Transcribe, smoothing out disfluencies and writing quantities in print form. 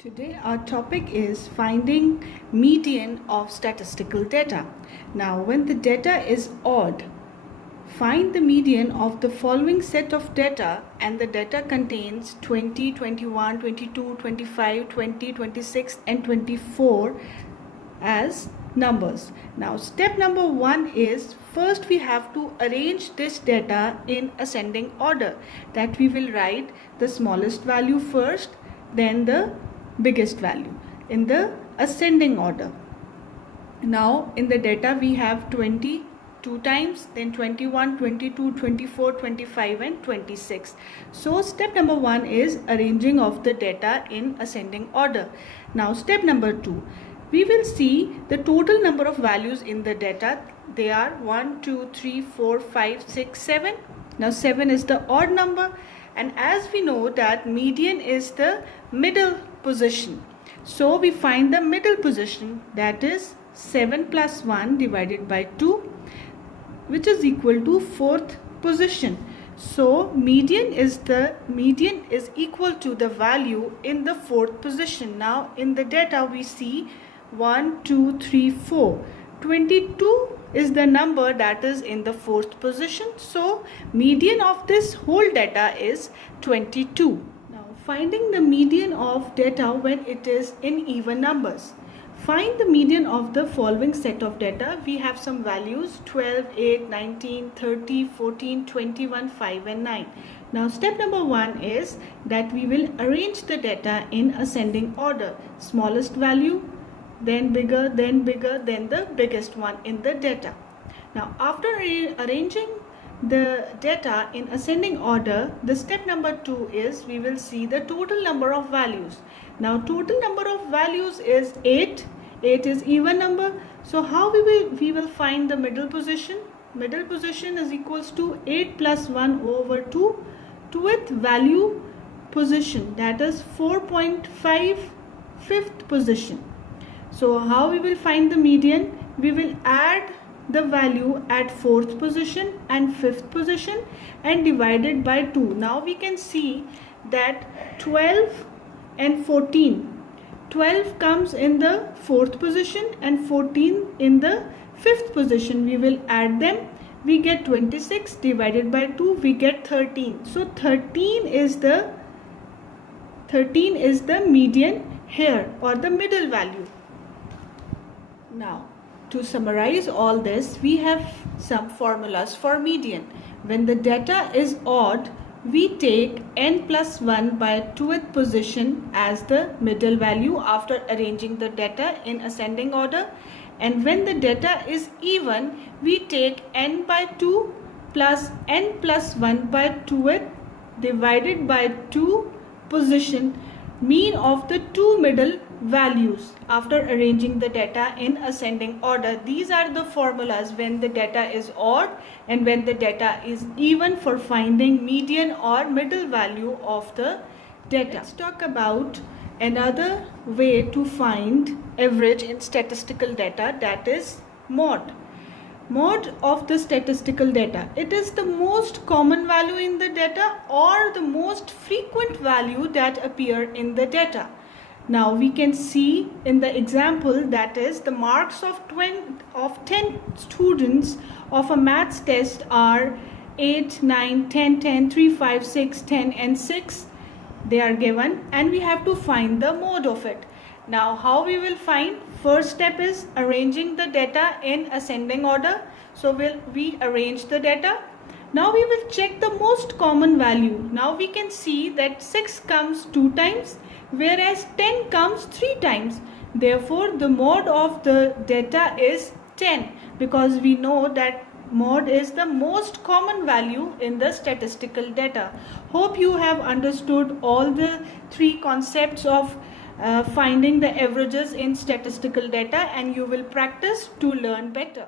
Today our topic is finding median of statistical data. Now when the data is odd, find the median of the following set of data, and the data contains 20, 21, 22, 25, 20, 26 and 24 as numbers. Now step number 1 is first we have to arrange this data in ascending order, that we will write the smallest value first, then the biggest value in the ascending order. Now in the data we have 20 two times, then 21, 22, 24, 25 and 26. So step number 1 is arranging of the data in ascending order. Now step number 2, we will see the total number of values in the data. They are 1, 2, 3, 4, 5, 6, 7. Now 7 is the odd number, and as we know that median is the middle position, so we find the middle position, that is 7 plus 1 divided by 2, which is equal to 4th position. So median is equal to the value in the 4th position. Now in the data we see 1, 2, 3, 4. 22 is the number that is in the 4th position. So median of this whole data is 22. Now finding the median of data when it is in even numbers. Find the median of the following set of data. We have some values 12, 8, 19, 30, 14, 21, 5 and 9. Now step number 1 is that we will arrange the data in ascending order. Smallest value, then bigger, then bigger, then the biggest one in the data. Now after arranging the data in ascending order, the step number 2 is we will see the total number of values. Now total number of values is 8. 8 is even number. So how we will find the middle position? Middle position is equals to 8 plus 1 over 2 to its value position, that is 4.5, 5th position. So how we will find the median? We will add the value at 4th position and 5th position and divided by 2. Now we can see that 12 and 14. 12 comes in the 4th position and 14 in the 5th position. We will add them. We get 26 divided by 2. We get 13. So 13 is the median here, or the middle value. Now to summarize all this, we have some formulas for median. When the data is odd, we take n plus 1 by 2th position as the middle value after arranging the data in ascending order. And when the data is even, we take n by 2 plus n plus 1 by 2th divided by 2 position, mean of the two middle values after arranging the data in ascending order. These are the formulas when the data is odd and when the data is even for finding median or middle value of the data. Let's talk about another way to find average in statistical data, that is mode. Mode of the statistical data. It is the most common value in the data or the most frequent value that appear in the data. Now we can see in the example, that is the marks of 10 students of a maths test are 8, 9, 10, 10, 3, 5, 6, 10 and 6. They are given and we have to find the mode of it. Now how we will find? First step is arranging the data in ascending order. So we arrange the data. Now we will check the most common value. Now we can see that 6 comes 2 times, whereas 10 comes 3 times. Therefore the mode of the data is 10, because we know that mode is the most common value in the statistical data. Hope you have understood all the 3 concepts of finding the averages in statistical data, and you will practice to learn better.